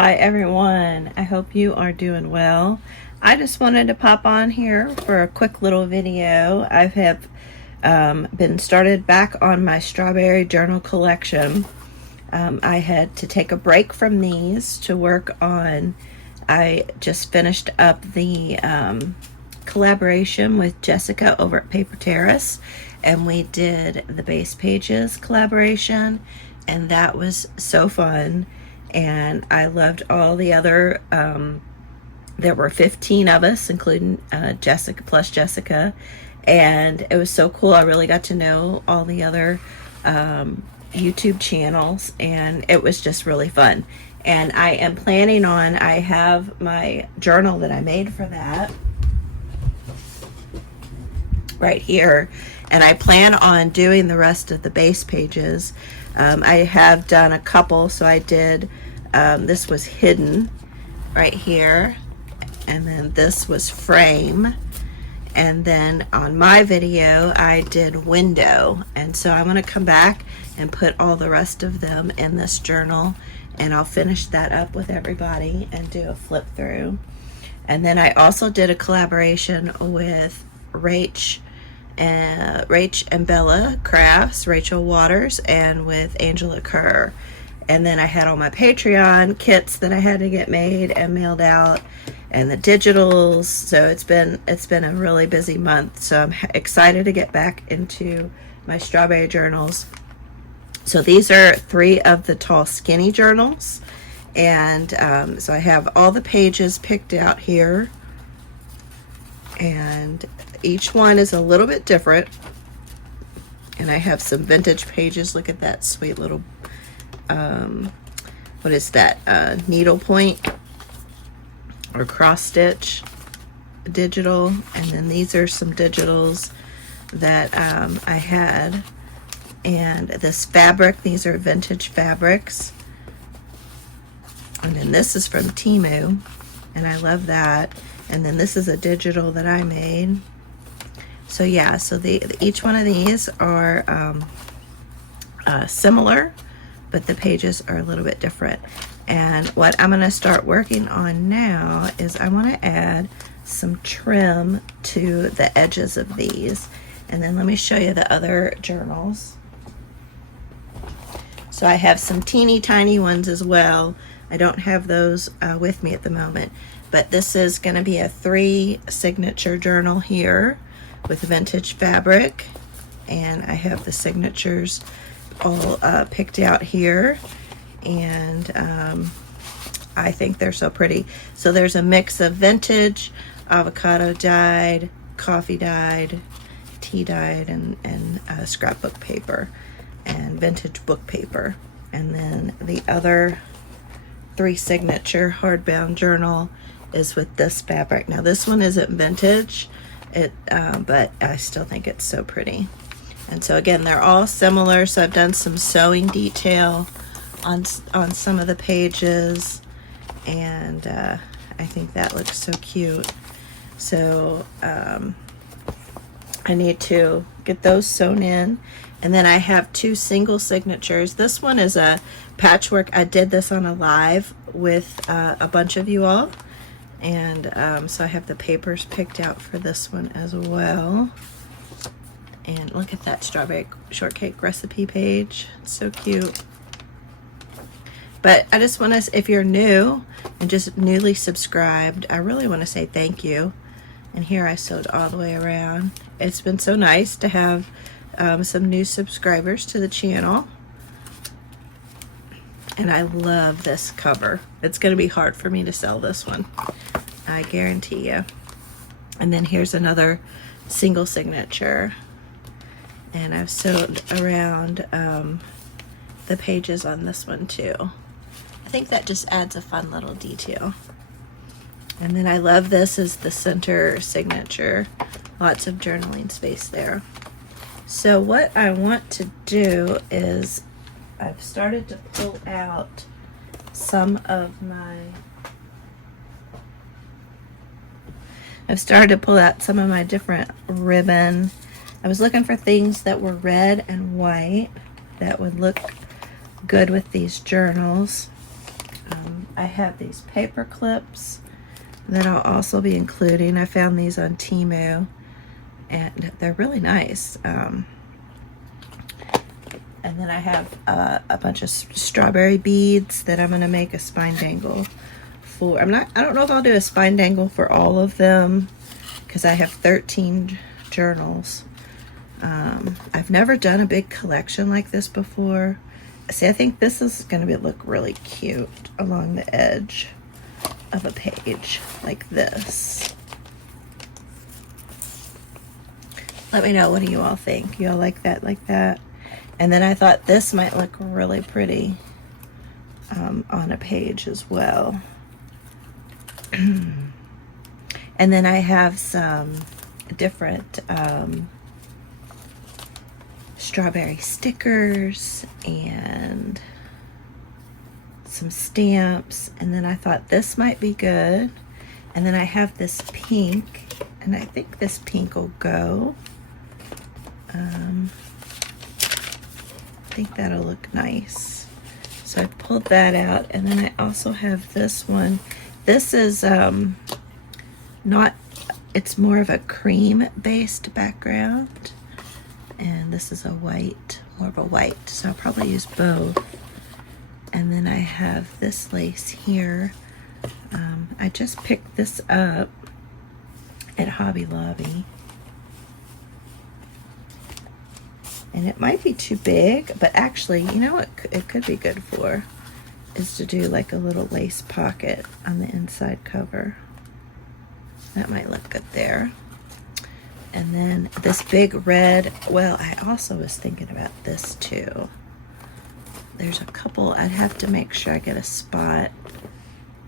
Hi everyone, I hope you are doing well. I just wanted to pop on here for a quick little video. I have been started back on my strawberry journal collection. I had to take a break from these to work on, I just finished up the collaboration with Jessica over at Paper Terrace, and we did the Base Pages collaboration, and that was so fun. And I loved all the other, there were 15 of us, including Jessica plus Jessica, and it was so cool. I really got to know all the other YouTube channels, and it was just really fun. And I am planning on, I have my journal that I made for that right here, and I plan on doing the rest of the base pages. I have done a couple, so I did, this was hidden right here, and then this was frame, and then on my video I did window. And so I'm going to come back and put all the rest of them in this journal, and I'll finish that up with everybody and do a flip through. And then I also did a collaboration with Rach and Bella Crafts, Rachel Waters, and with Angela Kerr. And then I had all my Patreon kits that I had to get made and mailed out, and the digitals. So it's been a really busy month. So I'm excited to get back into my strawberry journals. So these are 3 of the tall skinny journals, and so I have all the pages picked out here, and each one is a little bit different. And I have some vintage pages. Look at that sweet little what is that, needle point or cross stitch digital. And then these are some digitals that I had. And this fabric, these are vintage fabrics. And then this is from Temu, and I love that. And then this is a digital that I made. So yeah, so each one of these are similar, but the pages are a little bit different. And what I'm going to start working on now is I want to add some trim to the edges of these. And then let me show you the other journals. So I have some teeny tiny ones as well. I don't have those with me at the moment, but this is going to be a 3 signature journal here with vintage fabric, and I have the signatures all picked out here, and I think they're so pretty. So there's a mix of vintage, avocado dyed, coffee dyed, tea dyed, and scrapbook paper and vintage book paper. And then the other 3 signature hardbound journal is with this fabric. Now this one isn't vintage, but I still think it's so pretty. And so again, they're all similar. So I've done some sewing detail on some of the pages, and I think that looks so cute. So I need to get those sewn in. And then I have 2 single signatures. This one is a patchwork. I did this on a live with a bunch of you all. And so I have the papers picked out for this one as well. And look at that strawberry shortcake recipe page. It's so cute. But I just want to, if you're new and just newly subscribed, I really want to say thank you. And here I sewed all the way around. It's been so nice to have some new subscribers to the channel. And I love this cover. It's going to be hard for me to sell this one, I guarantee you. And then here's another single signature. And I've sewed around the pages on this one too. I think that just adds a fun little detail. And then I love this as the center signature. Lots of journaling space there. So what I want to do is I've started to pull out some of my different ribbon. I was looking for things that were red and white that would look good with these journals. I have these paper clips that I'll also be including. I found these on Temu, and they're really nice. And then I have a bunch of strawberry beads that I'm going to make a spine dangle for. I don't know if I'll do a spine dangle for all of them, because I have 13 journals. I've never done a big collection like this before. See, I think this is going to look really cute along the edge of a page like this. Let me know, what do you all think? You all like that, like that? And then I thought this might look really pretty on a page as well. And then I have some different strawberry stickers and some stamps. And then I thought this might be good. And then I have this pink, and I think this pink will go. I think that'll look nice. So I pulled that out, and then I also have this one. This is not, it's more of a cream based background, and this is a white, more of a white, so I'll probably use both. And then I have this lace here. I just picked this up at Hobby Lobby, and it might be too big, but actually, you know what it could be good for is to do like a little lace pocket on the inside cover. That might look good there. And then this big red, well, I also was thinking about this too. There's a couple, I'd have to make sure I get a spot.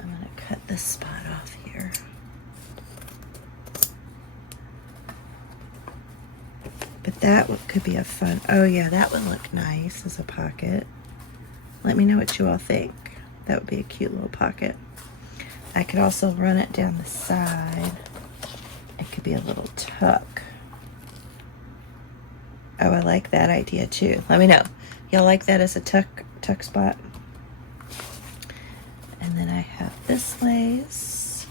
I'm gonna cut this spot off here. But that could be a fun, oh yeah, that would look nice as a pocket. Let me know what you all think. That would be a cute little pocket. I could also run it down the side. It could be a little tuck. Oh, I like that idea too. Let me know. Y'all like that as a tuck spot? And then I have this lace.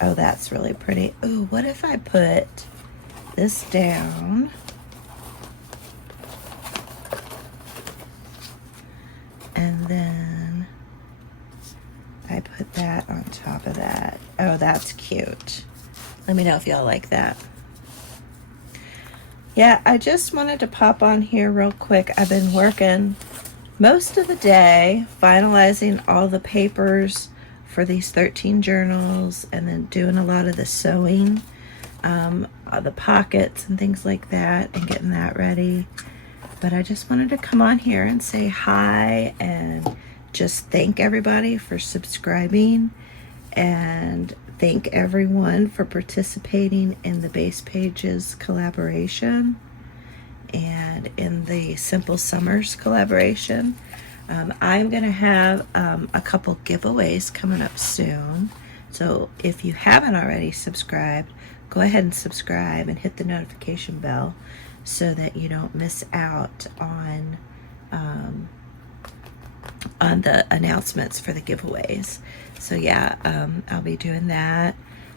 Oh, that's really pretty. Ooh, what if I put this down? And then I put that on top of that. Oh, that's cute. Let me know if y'all like that. Yeah, I just wanted to pop on here real quick. I've been working most of the day finalizing all the papers for these 13 journals, and then doing a lot of the sewing, the pockets and things like that, and getting that ready. But I just wanted to come on here and say hi and just thank everybody for subscribing, and thank everyone for participating in the Base Pages collaboration and in the Simple Summers collaboration. I'm going to have a couple giveaways coming up soon. So if you haven't already subscribed, go ahead and subscribe and hit the notification bell so that you don't miss out on the announcements for the giveaways. So yeah, I'll be doing that.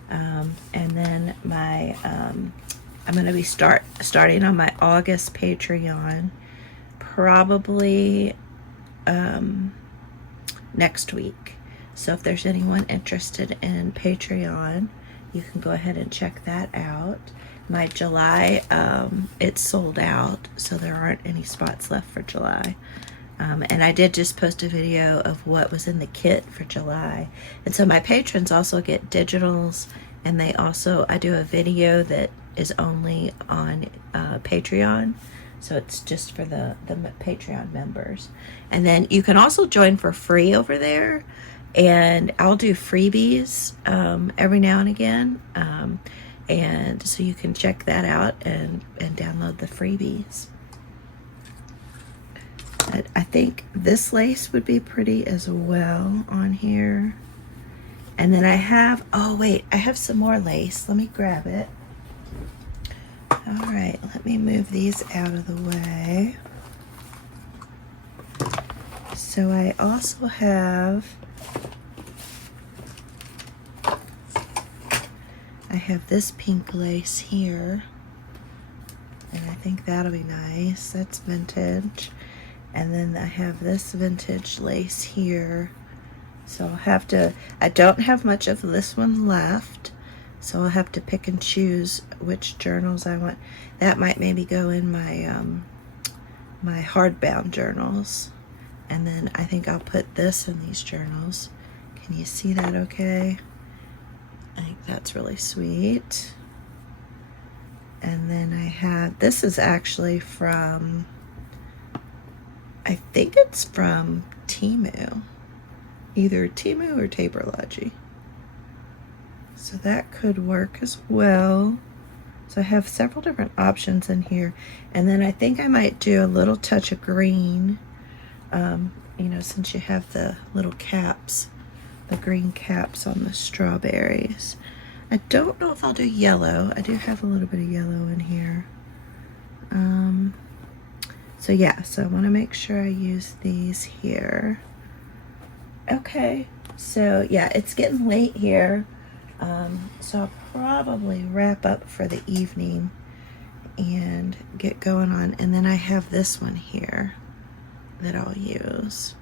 And then my I'm going to be starting on my August Patreon probably next week. So if there's anyone interested in Patreon, you can go ahead and check that out. My July, it's sold out, so there aren't any spots left for July. And I did just post a video of what was in the kit for July. And so my patrons also get digitals, and they also, I do a video that is only on Patreon. So it's just for the Patreon members. And then you can also join for free over there. And I'll do freebies every now and again. And so you can check that out and download the freebies. I think this lace would be pretty as well on here. And then I have, oh wait, I have some more lace. Let me grab it. All right, let me move these out of the way. So So I also have, this pink lace here, and I think that'll be nice. That's vintage. And then I have this vintage lace here. So I'll have to, I don't have much of this one left, so I'll have to pick and choose which journals I want. That might maybe go in my my hardbound journals. And then I think I'll put this in these journals. Can you see that okay? I think that's really sweet. And then I have, this is actually from, I think it's from Temu. Either Temu or Taperlogy. So that could work as well. So I have several different options in here. And then I think I might do a little touch of green. You know, since you have the little caps, the green caps on the strawberries. I don't know if I'll do yellow. I do have a little bit of yellow in here. So yeah, so I want to make sure I use these here. Okay, so yeah, it's getting late here. So I'll probably wrap up for the evening and get going on. And then I have this one here that I'll use.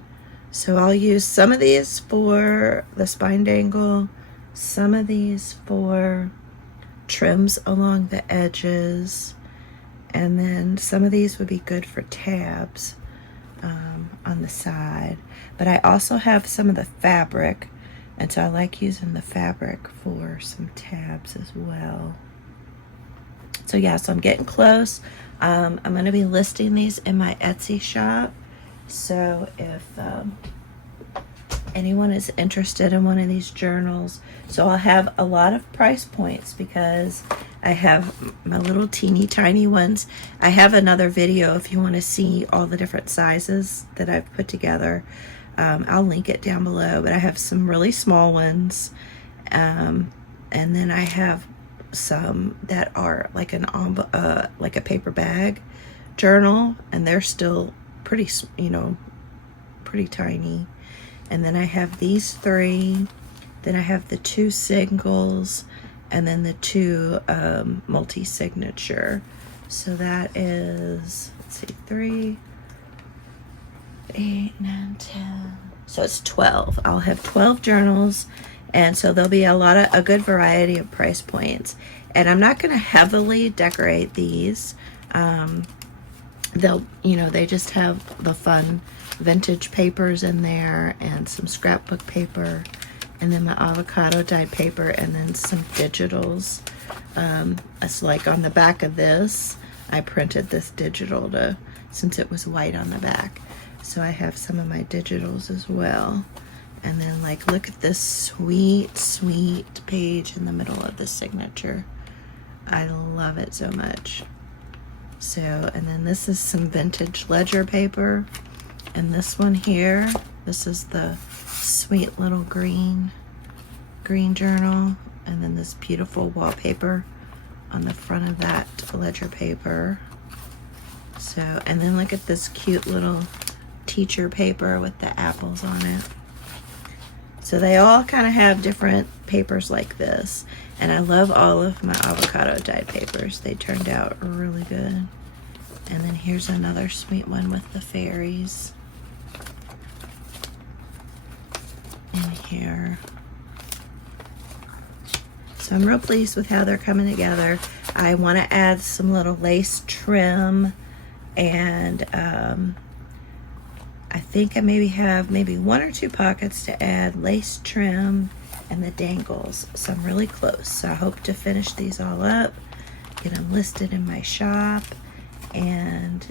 So I'll use some of these for the spine dangle, some of these for trims along the edges, and then some of these would be good for tabs on the side. But I also have some of the fabric, and so I like using the fabric for some tabs as well. So yeah, so I'm getting close. I'm going to be listing these in my Etsy shop. So if anyone is interested in one of these journals, so I'll have a lot of price points because I have my little teeny tiny ones. I have another video if you want to see all the different sizes that I've put together. I'll link it down below, but I have some really small ones, and then I have some that are like like a paper bag journal, and they're still pretty, you know, pretty tiny. And then I have these three, then I have the 2 singles, and then the 2 multi-signature. So that is, let's see, 3, 8, 9, 10. So it's 12. I'll have 12 journals, and so there'll be a good variety of price points. And I'm not going to heavily decorate these. They'll, you know, they just have the fun vintage papers in there and some scrapbook paper, and then my avocado dyed paper, and then some digitals. It's like on the back of this, I printed this digital since it was white on the back. So I have some of my digitals as well. And then like, look at this sweet, sweet page in the middle of the signature. I love it so much. So, and then this is some vintage ledger paper. And this one here, this is the sweet little green journal. And then this beautiful wallpaper on the front of that ledger paper. So, and then look at this cute little teacher paper with the apples on it. So they all kind of have different papers like this. And I love all of my avocado dyed papers. They turned out really good. And then here's another sweet one with the fairies in here. So I'm real pleased with how they're coming together. I want to add some little lace trim, and I think I maybe have 1 or 2 pockets to add lace trim and the dangles. So I'm really close. So I hope to finish these all up, get them listed in my shop, and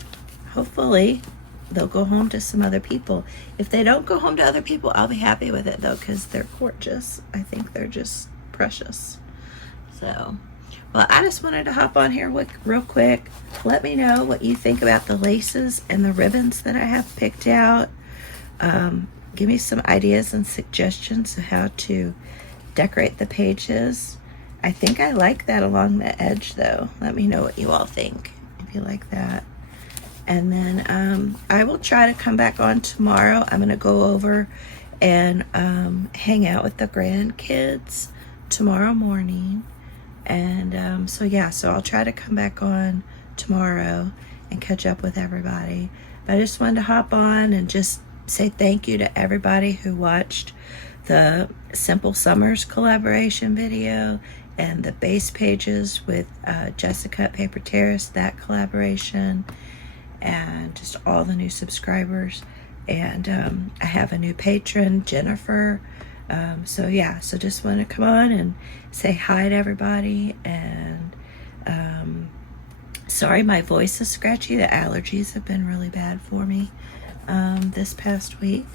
hopefully they'll go home to some other people. If they don't go home to other people, I'll be happy with it though, because they're gorgeous. I think they're just precious. So, well, I just wanted to hop on here real quick. Let me know what you think about the laces and the ribbons that I have picked out. Give me some ideas and suggestions of how to decorate the pages. I think I like that along the edge though. Let me know what you all think, if you like that. And then I will try to come back on tomorrow. I'm going to go over and hang out with the grandkids tomorrow morning. And so yeah, so I'll try to come back on tomorrow and catch up with everybody. But I just wanted to hop on and just say thank you to everybody who watched the Simple Summers collaboration video and the base pages with Jessica at Paper Terrace, that collaboration, and just all the new subscribers. And I have a new patron, Jennifer. So yeah, so just want to come on and say hi to everybody. And sorry my voice is scratchy. The allergies have been really bad for me this past week.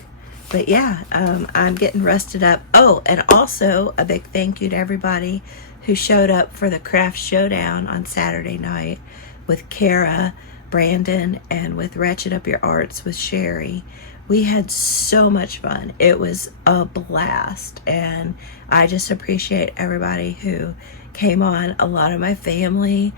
But yeah, I'm getting rested up. Oh, and also a big thank you to everybody who showed up for the craft showdown on Saturday night with Kara, Brandon, and with Ratchet Up Your Arts with Sherry. We had so much fun. It was a blast, and I just appreciate everybody who came on. A lot of my family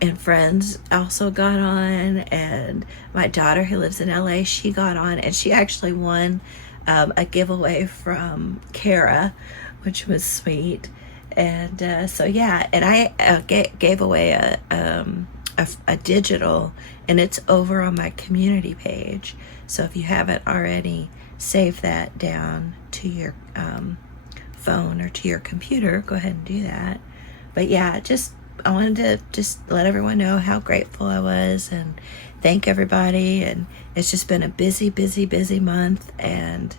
and friends also got on, and my daughter who lives in LA, she got on, and she actually won a giveaway from Kara, which was sweet. And so yeah, and I gave away a digital, and it's over on my community page. So if you haven't already, save that down to your phone or to your computer. Go ahead and do that. But yeah, I wanted to just let everyone know how grateful I was and thank everybody. And it's just been a busy month, and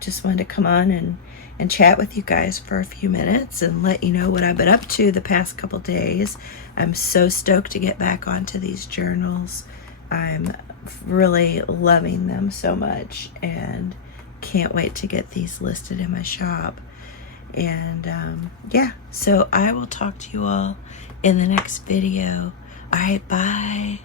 just wanted to come on and chat with you guys for a few minutes and let you know what I've been up to the past couple days. I'm so stoked to get back onto these journals. I'm really loving them so much and can't wait to get these listed in my shop. And yeah, so I will talk to you all in the next video. All right, bye.